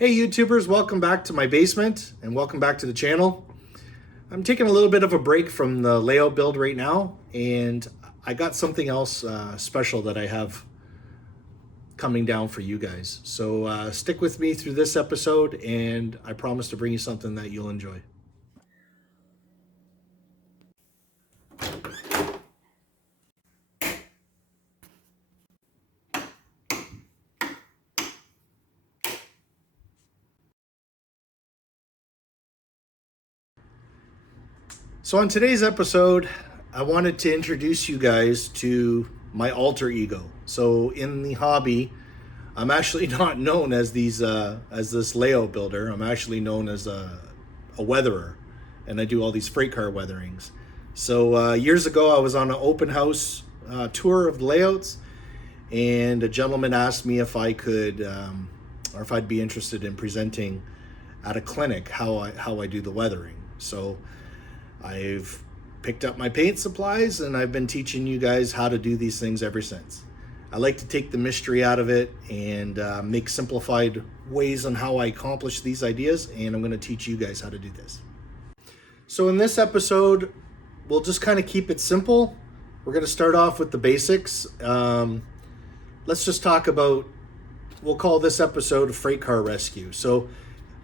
Hey YouTubers, welcome back to my basement and welcome back to the channel. I'm taking a little bit of a break from the layout build right now, and I got something else special that I have coming down for you guys. So stick with me through this episode and I promise to bring you something that you'll enjoy. So on today's episode, I wanted to introduce you guys to my alter ego. So in the hobby, I'm actually not known as this layout builder. I'm actually known as a weatherer, and I do all these freight car weatherings. So years ago, I was on an open house tour of the layouts, and a gentleman asked me if I could, or if I'd be interested in presenting at a clinic how I do the weathering. So I've picked up my paint supplies and I've been teaching you guys how to do these things ever since. I like to take the mystery out of it and make simplified ways on how I accomplish these ideas, and I'm going to teach you guys how to do this. So in this episode, we'll just kind of keep it simple. We're going to start off with the basics. Let's just talk about, we'll call this episode Freight Car Rescue. So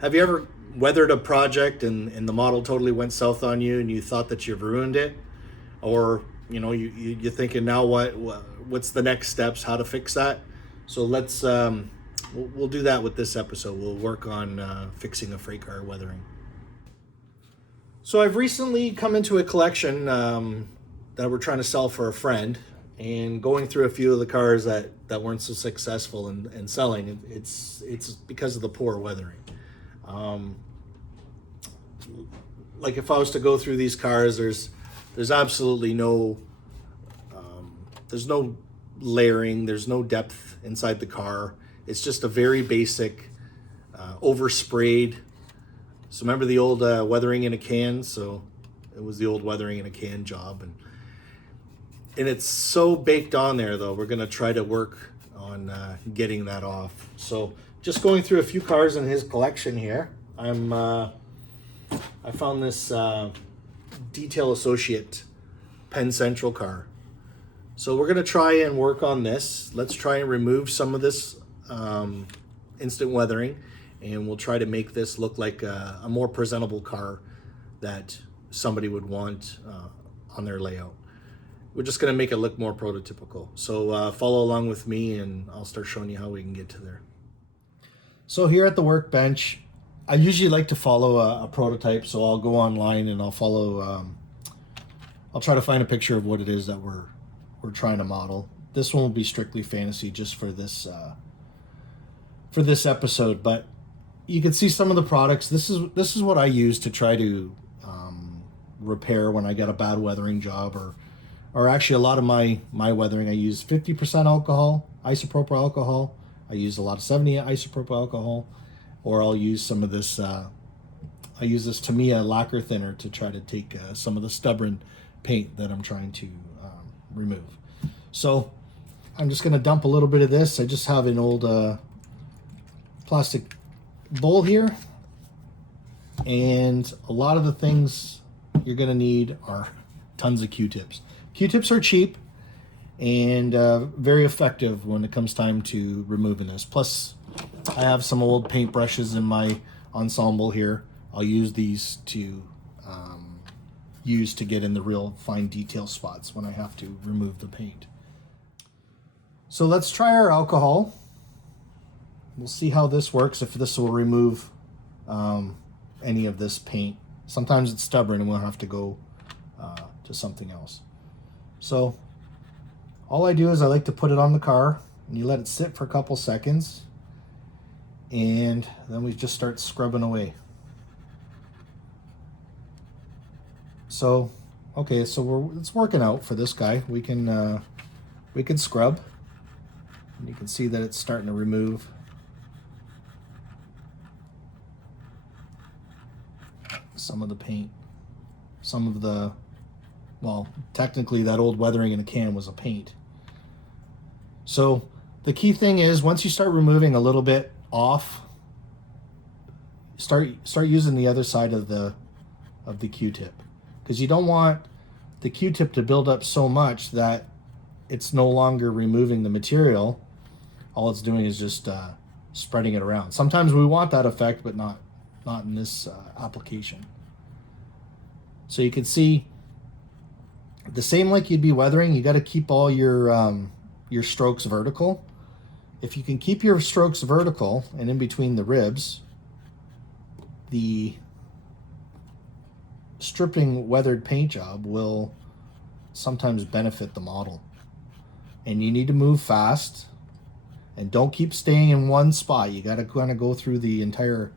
have you ever weathered a project and the model totally went south on you and you thought that you've ruined it? Or you're thinking, now what's the next steps, how to fix that? So let's we'll do that with this episode. We'll work on fixing a freight car weathering. So I've recently come into a collection that we're trying to sell for a friend, and going through a few of the cars that weren't so successful in selling. It's because of the poor weathering. Like if I was to go through these cars, there's absolutely no there's no layering, there's no depth inside the car. It's just a very basic oversprayed. So remember the old weathering in a can? So it was the old weathering in a can job, and it's so baked on there. Though we're gonna try to work on getting that off. So just going through a few cars in his collection here. I found this Detail Associate Penn Central car. So we're going to try and work on this. Let's try and remove some of this instant weathering, and we'll try to make this look like a more presentable car that somebody would want on their layout. We're just going to make it look more prototypical. So follow along with me and I'll start showing you how we can get to there. So here at the workbench, I usually like to follow a prototype, so I'll go online and I'll follow, I'll try to find a picture of what it is that we're trying to model. This one will be strictly fantasy just for this episode, but you can see some of the products. This is what I use to try to repair when I get a bad weathering job, or actually a lot of my weathering. I use 50% alcohol, isopropyl alcohol. I use a lot of 70 isopropyl alcohol. Or I'll use some of this, I use this Tamiya lacquer thinner to try to take some of the stubborn paint that I'm trying to remove. So I'm just gonna dump a little bit of this. I just have an old plastic bowl here. And a lot of the things you're gonna need are tons of Q-tips. Q-tips are cheap and very effective when it comes time to removing this. Plus, I have some old paint brushes in my ensemble here. I'll use these to use to get in the real fine detail spots when I have to remove the paint. So let's try our alcohol. We'll see how this works, if this will remove any of this paint. Sometimes it's stubborn and we'll have to go to something else. So all I do is I like to put it on the car and you let it sit for a couple seconds, and then we just start scrubbing away. So, okay, so it's working out for this guy. We can scrub, and you can see that it's starting to remove some of the paint, some of the, well, technically that old weathering in a can was a paint. So the key thing is, once you start removing a little bit off, start using the other side of the Q-tip, because you don't want the Q-tip to build up so much that it's no longer removing the material. All it's doing is just spreading it around. Sometimes we want that effect, but not in this application. So you can see the same like you'd be weathering. You got to keep all your strokes vertical. If you can keep your strokes vertical and in between the ribs, the stripping weathered paint job will sometimes benefit the model. And you need to move fast, and don't keep staying in one spot. You got to kind of go through the entire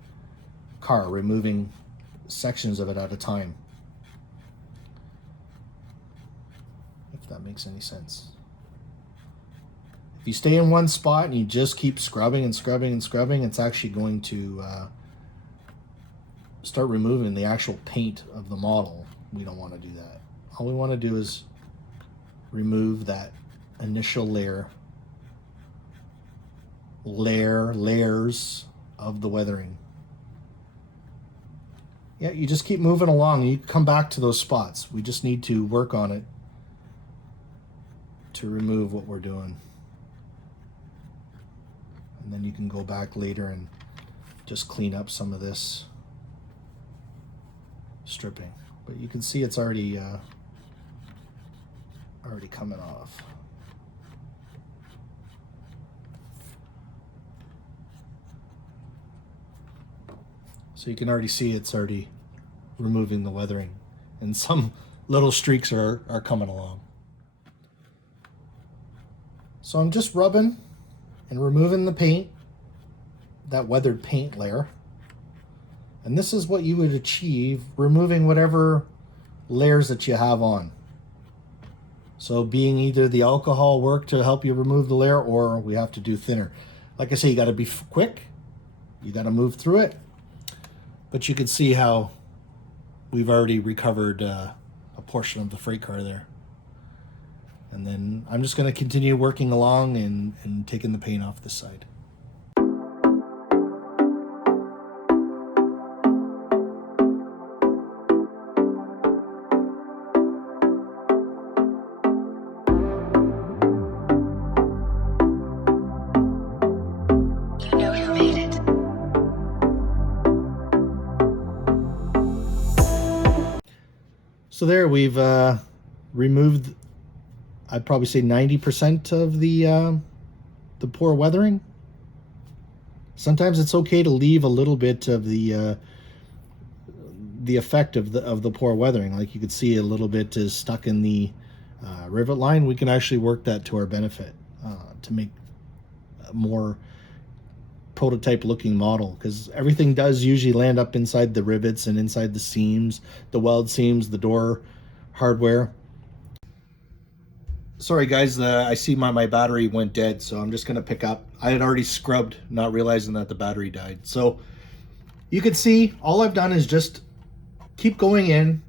car, removing sections of it at a time, if that makes any sense. If you stay in one spot and you just keep scrubbing and scrubbing and scrubbing, it's actually going to start removing the actual paint of the model. We don't want to do that. All we want to do is remove that initial layers of the weathering. Yeah, you just keep moving along and you come back to those spots. We just need to work on it to remove what we're doing. And then you can go back later and just clean up some of this stripping. But you can see it's already coming off. So you can already see it's already removing the weathering, and some little streaks are coming along. So I'm just rubbing and removing the paint, that weathered paint layer. And this is what you would achieve removing whatever layers that you have on. So being either the alcohol work to help you remove the layer, or we have to do thinner. Like I say, you got to be quick. You got to move through it. But you can see how we've already recovered a portion of the freight car there. And then I'm just going to continue working along and taking the paint off this side. So there, we've removed, I'd probably say 90% of the poor weathering. Sometimes it's okay to leave a little bit of the effect of the poor weathering. Like you could see a little bit is stuck in the rivet line. We can actually work that to our benefit to make a more prototype looking model, because everything does usually land up inside the rivets and inside the seams, the weld seams, the door hardware. Sorry guys, I see my battery went dead, so I'm just gonna pick up. I had already scrubbed, not realizing that the battery died. So you can see all I've done is just keep going in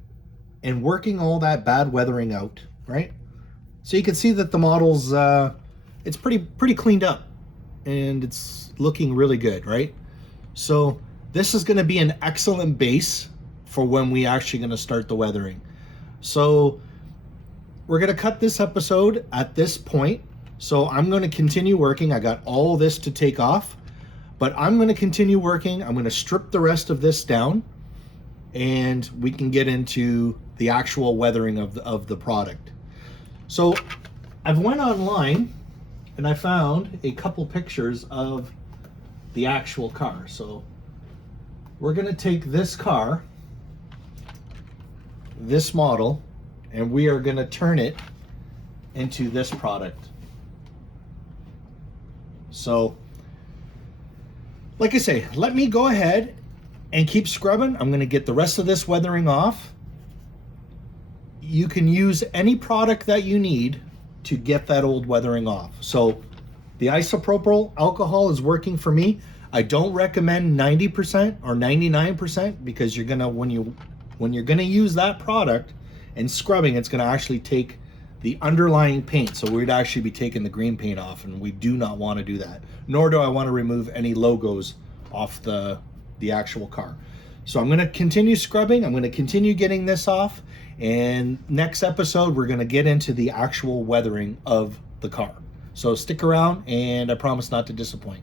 and working all that bad weathering out, right? So you can see that the model's it's pretty cleaned up, and it's looking really good, right? So this is going to be an excellent base for when we actually going to start the weathering. So we're going to cut this episode at this point. So I'm going to continue working. I got all this to take off, but I'm going to continue working. I'm going to strip the rest of this down, and we can get into the actual weathering of the product. So I've went online and I found a couple pictures of the actual car. So we're going to take this car, this model, and we are going to turn it into this product. So like I say, let me go ahead and keep scrubbing. I'm going to get the rest of this weathering off. You can use any product that you need to get that old weathering off. So the isopropyl alcohol is working for me. I don't recommend 90% or 99%, because you're gonna when you're gonna use that product and scrubbing, it's gonna actually take the underlying paint. So we'd actually be taking the green paint off, and we do not want to do that. Nor do I want to remove any logos off the the actual car. So I'm going to continue scrubbing. I'm going to continue getting this off. And next episode, we're going to get into the actual weathering of the car. So stick around, and I promise not to disappoint.